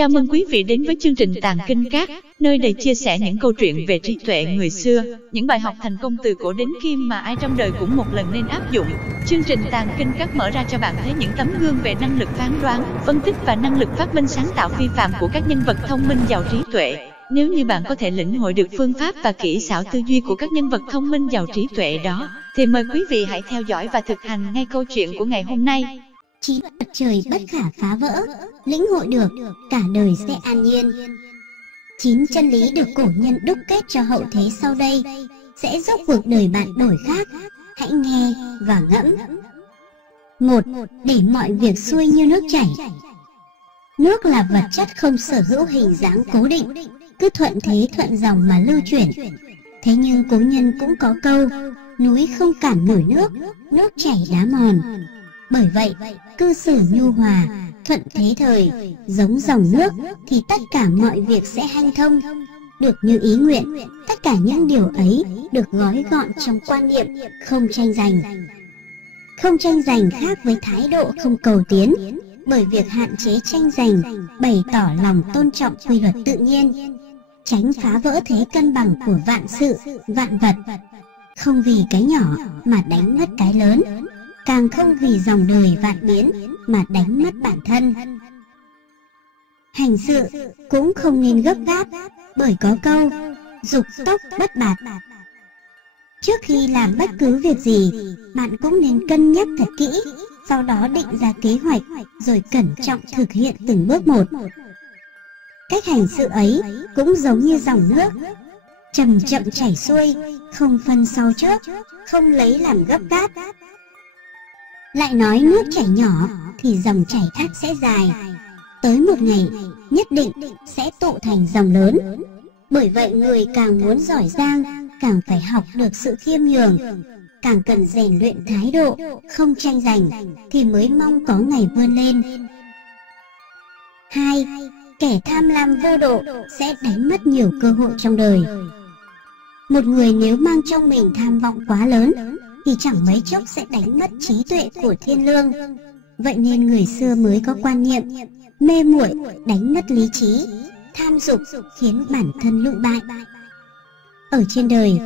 Chào mừng quý vị đến với chương trình Tàng Kinh Các, nơi đây chia sẻ những câu chuyện về trí tuệ người xưa, những bài học thành công từ cổ đến kim mà ai trong đời cũng một lần nên áp dụng. Chương trình Tàng Kinh Các mở ra cho bạn thấy những tấm gương về năng lực phán đoán, phân tích và năng lực phát minh sáng tạo phi phàm của các nhân vật thông minh giàu trí tuệ. Nếu như bạn có thể lĩnh hội được phương pháp và kỹ xảo tư duy của các nhân vật thông minh giàu trí tuệ đó, thì mời quý vị hãy theo dõi và thực hành ngay câu chuyện của ngày hôm nay. Trí vật trời bất khả phá vỡ, lĩnh hội được, cả đời sẽ an nhiên. 9 chân lý được cổ nhân đúc kết cho hậu thế sau đây sẽ giúp cuộc đời bạn đổi khác. Hãy nghe và ngẫm. 1. Để mọi việc xuôi như nước chảy. Nước là vật chất không sở hữu hình dáng cố định, cứ thuận thế thuận dòng mà lưu chuyển. Thế nhưng cố nhân cũng có câu, núi không cản nổi nước, nước chảy đá mòn. Bởi vậy, cư xử nhu hòa, thuận thế thời, giống dòng nước thì tất cả mọi việc sẽ hanh thông, được như ý nguyện. Tất cả những điều ấy được gói gọn trong quan niệm không tranh giành. Không tranh giành khác với thái độ không cầu tiến, bởi việc hạn chế tranh giành bày tỏ lòng tôn trọng quy luật tự nhiên, tránh phá vỡ thế cân bằng của vạn sự, vạn vật. Không vì cái nhỏ mà đánh mất cái lớn, càng không vì dòng đời vạn biến mà đánh mất bản thân. Hành sự cũng không nên gấp gáp, bởi có câu dục tốc bất bạt. Trước khi làm bất cứ việc gì, bạn cũng nên cân nhắc thật kỹ, sau đó định ra kế hoạch rồi cẩn trọng thực hiện từng bước một. Cách hành sự ấy cũng giống như dòng nước, chậm chậm chảy xuôi, không phân sau trước, không lấy làm gấp gáp. Lại nói nước chảy nhỏ thì dòng chảy ắt sẽ dài, tới một ngày nhất định sẽ tụ thành dòng lớn. Bởi vậy người càng muốn giỏi giang càng phải học được sự khiêm nhường, càng cần rèn luyện thái độ không tranh giành thì mới mong có ngày vươn lên. 2. Kẻ tham lam vô độ sẽ đánh mất nhiều cơ hội trong đời. Một người nếu mang trong mình tham vọng quá lớn thì chẳng mấy chốc sẽ đánh mất trí tuệ của thiên lương. Vậy nên người xưa mới có quan niệm mê muội đánh mất lý trí, tham dục khiến bản thân lụi bại. Ở trên đời,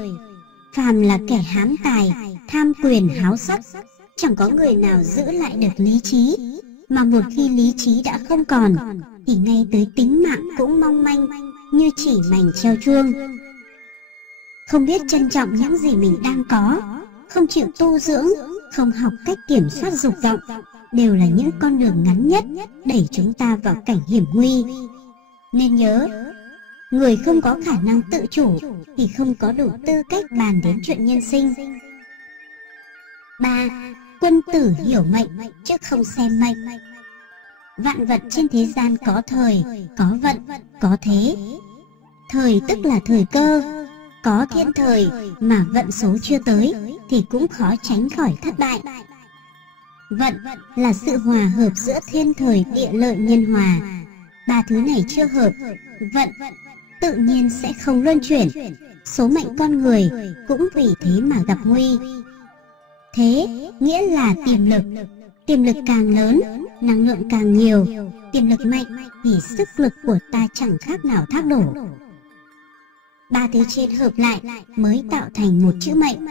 phàm là kẻ hám tài, tham quyền háo sắc, chẳng có người nào giữ lại được lý trí, mà một khi lý trí đã không còn thì ngay tới tính mạng cũng mong manh như chỉ mảnh treo chuông. Không biết trân trọng những gì mình đang có, không chịu tu dưỡng, không học cách kiểm soát dục vọng, đều là những con đường ngắn nhất đẩy chúng ta vào cảnh hiểm nguy. Nên nhớ, người không có khả năng tự chủ thì không có đủ tư cách bàn đến chuyện nhân sinh. 3. Quân tử hiểu mệnh chứ không xem mệnh. Vạn vật trên thế gian có thời, có vận, có thế. Thời tức là thời cơ. Có thiên thời mà vận số chưa tới thì cũng khó tránh khỏi thất bại. Vận là sự hòa hợp giữa thiên thời địa lợi nhân hòa. Ba thứ này chưa hợp, vận tự nhiên sẽ không luân chuyển. Số mệnh con người cũng vì thế mà gặp nguy. Thế nghĩa là tiềm lực. Tiềm lực càng lớn, năng lượng càng nhiều. Tiềm lực mạnh thì sức lực của ta chẳng khác nào thác đổ. Ba thứ trên hợp lại mới tạo thành một chữ mệnh.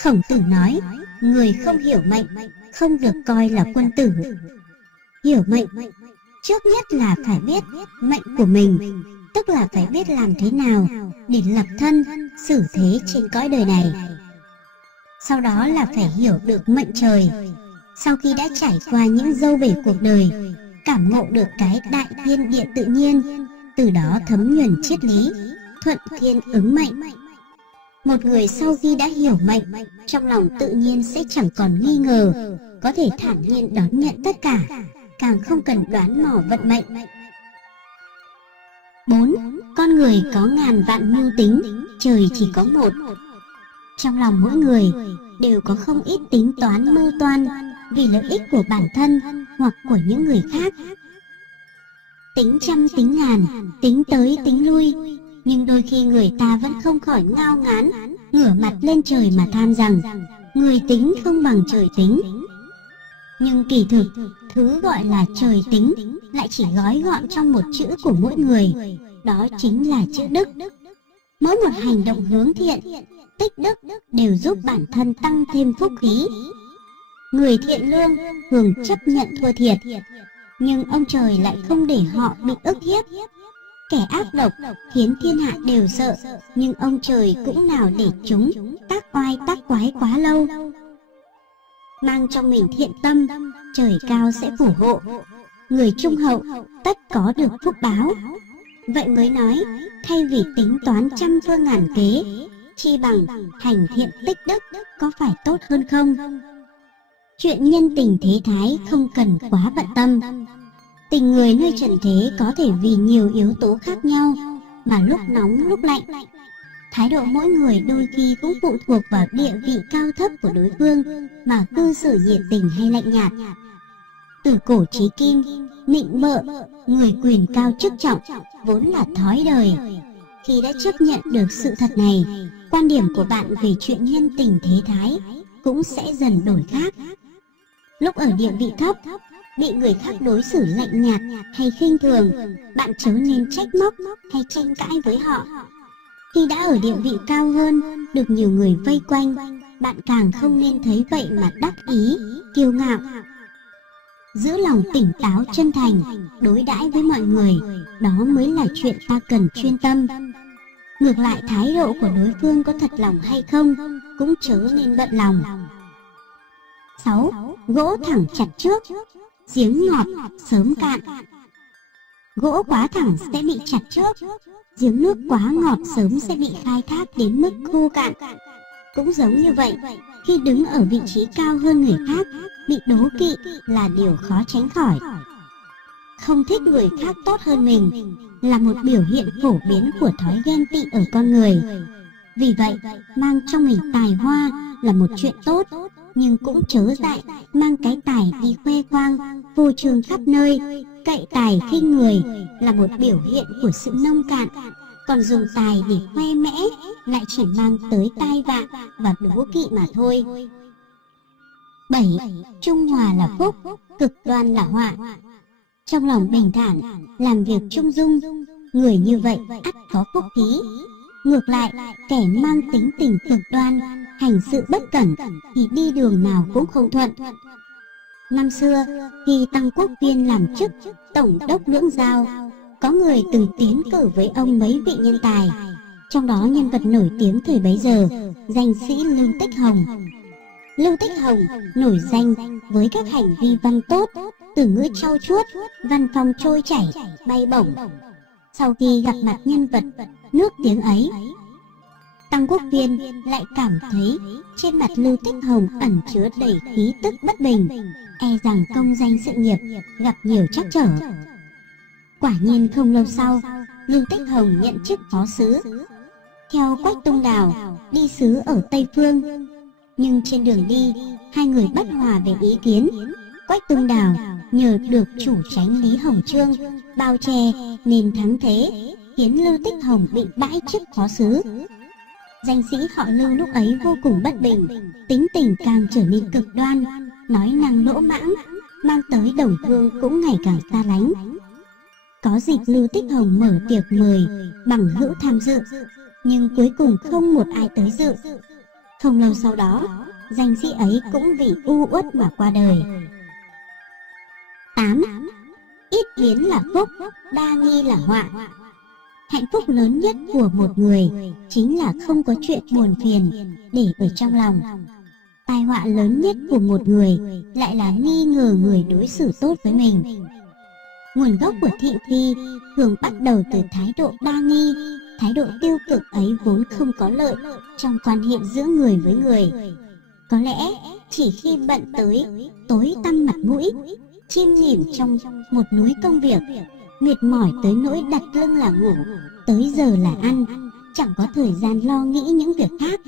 Khổng Tử nói, người không hiểu mệnh không được coi là quân tử. Hiểu mệnh, trước nhất là phải biết mệnh của mình, tức là phải biết làm thế nào để lập thân, xử thế trên cõi đời này. Sau đó là phải hiểu được mệnh trời. Sau khi đã trải qua những dâu bể cuộc đời, cảm ngộ được cái đại thiên địa tự nhiên, từ đó thấm nhuần triết lý thuận thiên ứng mệnh. Một người sau khi đã hiểu mệnh, trong lòng tự nhiên sẽ chẳng còn nghi ngờ, có thể thản nhiên đón nhận tất cả, càng không cần đoán mò vận mệnh. 4. Con người có ngàn vạn mưu tính, trời chỉ có một. Trong lòng mỗi người đều có không ít tính toán mưu toan vì lợi ích của bản thân hoặc của những người khác. Tính trăm tính ngàn, tính tới tính lui, nhưng đôi khi người ta vẫn không khỏi ngao ngán, ngửa mặt lên trời mà than rằng người tính không bằng trời tính. Nhưng kỳ thực, thứ gọi là trời tính lại chỉ gói gọn trong một chữ của mỗi người, đó chính là chữ đức. Mỗi một hành động hướng thiện, tích đức đều giúp bản thân tăng thêm phúc khí. Người thiện lương thường chấp nhận thua thiệt, nhưng ông trời lại không để họ bị ức hiếp. Kẻ ác độc khiến thiên hạ đều sợ, nhưng ông trời cũng nào để chúng tác oai tác quái quá lâu. Mang trong mình thiện tâm, trời cao sẽ phù hộ. Người trung hậu tất có được phúc báo. Vậy mới nói, thay vì tính toán trăm phương ngàn kế, chi bằng hành thiện tích đức, có phải tốt hơn không? Chuyện nhân tình thế thái không cần quá bận tâm. Tình người nơi trần thế có thể vì nhiều yếu tố khác nhau mà lúc nóng lúc lạnh. Thái độ mỗi người đôi khi cũng phụ thuộc vào địa vị cao thấp của đối phương mà cư xử nhiệt tình hay lạnh nhạt. Từ cổ chí kim, nịnh bợ, người quyền cao chức trọng vốn là thói đời. Khi đã chấp nhận được sự thật này, quan điểm của bạn về chuyện nhân tình thế thái cũng sẽ dần đổi khác. Lúc ở địa vị thấp, bị người khác đối xử lạnh nhạt hay khinh thường, bạn chớ nên trách móc hay tranh cãi với họ. Khi đã ở địa vị cao hơn, được nhiều người vây quanh, bạn càng không nên thấy vậy mà đắc ý, kiêu ngạo. Giữ lòng tỉnh táo chân thành, đối đãi với mọi người, đó mới là chuyện ta cần chuyên tâm. Ngược lại, thái độ của đối phương có thật lòng hay không cũng chớ nên bận lòng. 6. Gỗ thẳng chặt trước, giếng ngọt sớm cạn. Gỗ quá thẳng sẽ bị chặt trước, giếng nước quá ngọt sớm sẽ bị khai thác đến mức khô cạn. Cũng giống như vậy, khi đứng ở vị trí cao hơn người khác, bị đố kỵ là điều khó tránh khỏi. Không thích người khác tốt hơn mình là một biểu hiện phổ biến của thói ghen tị ở con người. Vì vậy, mang trong mình tài hoa là một chuyện tốt, nhưng cũng chớ dại mang cái tài đi khoe khoang, phô trương khắp nơi. Cậy tài khinh người là một biểu hiện của sự nông cạn, còn dùng tài để khoe mẽ lại chỉ mang tới tai vạ và đố kỵ mà thôi. 7. Trung hòa là phúc, cực đoan là họa. Trong lòng bình thản, làm việc trung dung, người như vậy ắt có phúc khí. Ngược lại, kẻ mang tính tình cực đoan, hành sự bất cẩn thì đi đường nào cũng không thuận. Năm xưa, khi Tăng Quốc Viên làm chức Tổng đốc Lưỡng Giao, có người từng tiến cử với ông mấy vị nhân tài. Trong đó nhân vật nổi tiếng thời bấy giờ, danh sĩ Lưu Tích Hồng. Lưu Tích Hồng nổi danh với các hành vi văn tốt, từ ngữ trau chuốt, văn phong trôi chảy, bay bổng. Sau khi gặp mặt nhân vật nước tiếng ấy, Tăng Quốc Viên lại cảm thấy trên mặt Lưu Tích Hồng ẩn chứa đầy khí tức bất bình, e rằng công danh sự nghiệp gặp nhiều trắc trở. Quả nhiên không lâu sau, Lưu Tích Hồng nhận chức phó sứ, theo Quách Tung Đào đi sứ ở Tây Phương. Nhưng trên đường đi, hai người bất hòa về ý kiến. Quách Tung Đào nhờ được chủ chánh Lý Hồng Chương bao che nên thắng thế, khiến Lưu Tích Hồng bị bãi chức phó sứ. Danh sĩ họ Lưu lúc ấy vô cùng bất bình, tính tình càng trở nên cực đoan, nói năng lỗ mãng, mang tới đồng hương cũng ngày càng xa lánh. Có dịp Lưu Tích Hồng mở tiệc mời bằng hữu tham dự, nhưng cuối cùng không một ai tới dự. Không lâu sau đó, danh sĩ ấy cũng vì u uất mà qua đời. 8. Ít biến là phúc, đa nghi là họa. Hạnh phúc lớn nhất của một người chính là không có chuyện buồn phiền để ở trong lòng. Tai họa lớn nhất của một người lại là nghi ngờ người đối xử tốt với mình. Nguồn gốc của thị phi thường bắt đầu từ thái độ đa nghi. Thái độ tiêu cực ấy vốn không có lợi trong quan hệ giữa người với người. Có lẽ chỉ khi bận tới tối tăm mặt mũi, chìm nghỉm trong một núi công việc, mệt mỏi tới nỗi đặt lưng là ngủ, tới giờ là ăn, chẳng có thời gian lo nghĩ những việc khác,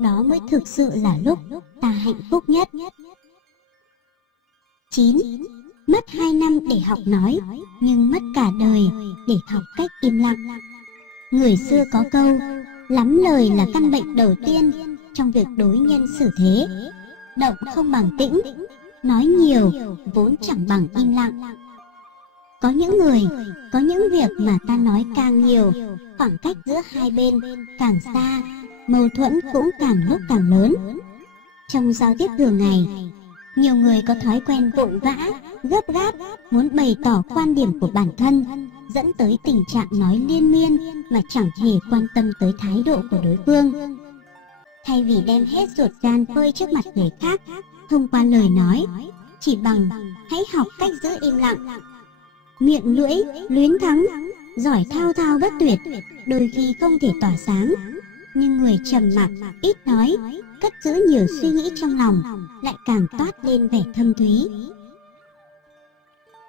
đó mới thực sự là lúc ta hạnh phúc nhất. 9. Mất 2 năm để học nói, nhưng mất cả đời để học cách im lặng. Người xưa có câu, lắm lời là căn bệnh đầu tiên trong việc đối nhân xử thế. Động không bằng tĩnh, Nói nhiều vốn chẳng bằng im lặng. Có những người, có những việc mà ta nói càng nhiều, khoảng cách giữa hai bên càng xa, mâu thuẫn cũng càng lúc càng lớn. Trong giao tiếp thường ngày, nhiều người có thói quen vội vã, gấp gáp, muốn bày tỏ quan điểm của bản thân, dẫn tới tình trạng nói liên miên mà chẳng hề quan tâm tới thái độ của đối phương. Thay vì đem hết ruột gan phơi trước mặt người khác thông qua lời nói, chỉ bằng hãy học cách giữ im lặng. Miệng lưỡi luyến thắng, giỏi thao thao bất tuyệt, đôi khi không thể tỏa sáng, nhưng người trầm mặc, ít nói, cất giữ nhiều suy nghĩ trong lòng lại càng toát lên vẻ thâm thúy.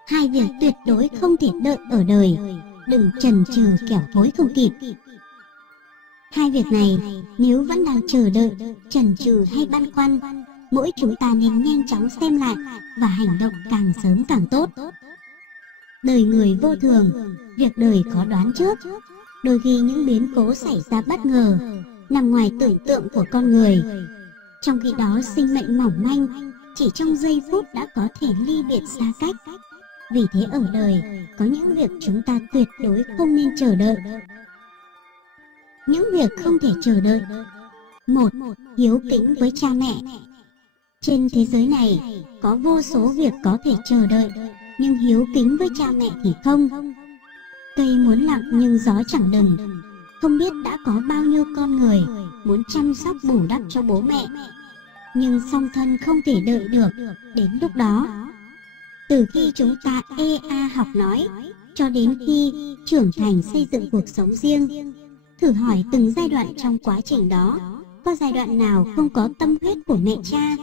Hai việc tuyệt đối không thể đợi ở đời, đừng chần chừ kẻo hối không kịp. Hai việc này nếu vẫn đang chờ đợi, chần chừ hay băn khoăn, mỗi chúng ta nên nhanh chóng xem lại và hành động càng sớm càng tốt. Đời người vô thường, việc đời khó đoán trước, đôi khi những biến cố xảy ra bất ngờ, nằm ngoài tưởng tượng của con người. Trong khi đó sinh mệnh mỏng manh, chỉ trong giây phút đã có thể ly biệt xa cách. Vì thế ở đời, có những việc chúng ta tuyệt đối không nên chờ đợi. Những việc không thể chờ đợi. 1. Hiếu kính với cha mẹ. Trên thế giới này, có vô số việc có thể chờ đợi, nhưng hiếu kính với cha mẹ thì không. Cây muốn lặng nhưng gió chẳng đừng. Không biết đã có bao nhiêu con người muốn chăm sóc bù đắp cho bố mẹ, nhưng song thân không thể đợi được đến lúc đó. Từ khi chúng ta học nói, cho đến khi trưởng thành xây dựng cuộc sống riêng, thử hỏi từng giai đoạn trong quá trình đó, có giai đoạn nào không có tâm huyết của mẹ cha?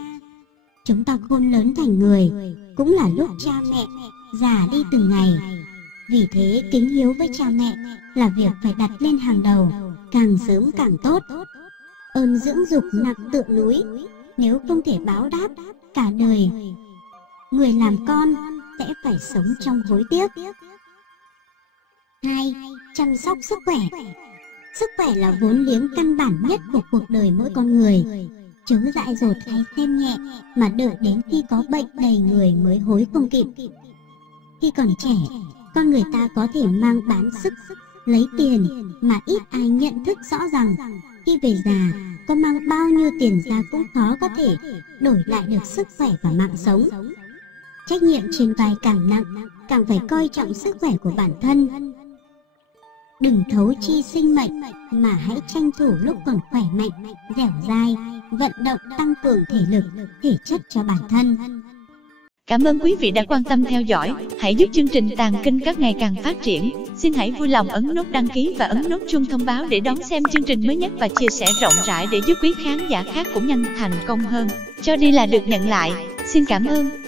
Chúng ta khôn lớn thành người, cũng là lúc cha mẹ già đi từng ngày. Vì thế kính hiếu với cha mẹ là việc phải đặt lên hàng đầu, càng sớm càng tốt. Ơn dưỡng dục nặng tựa núi, nếu không thể báo đáp, cả đời người làm con sẽ phải sống trong hối tiếc. 2. Chăm sóc sức khỏe. Sức khỏe là vốn liếng căn bản nhất của cuộc đời mỗi con người. Chớ dại dột hay xem nhẹ mà đợi đến khi có bệnh đầy người mới hối không kịp. Khi còn trẻ, con người ta có thể mang bán sức, lấy tiền mà ít ai nhận thức rõ rằng khi về già, có mang bao nhiêu tiền ra cũng khó có thể đổi lại được sức khỏe và mạng sống. Trách nhiệm trên vai càng nặng, càng phải coi trọng sức khỏe của bản thân. Đừng thấu chi sinh mệnh mà hãy tranh thủ lúc còn khỏe mạnh, dẻo dai, vận động tăng cường thể lực, thể chất cho bản thân. Cảm ơn quý vị đã quan tâm theo dõi. Hãy giúp chương trình Tàng Kinh Các ngày càng phát triển. Xin hãy vui lòng ấn nút đăng ký và ấn nút chuông thông báo để đón xem chương trình mới nhất và chia sẻ rộng rãi để giúp quý khán giả khác cũng nhanh thành công hơn. Cho đi là được nhận lại. Xin cảm ơn.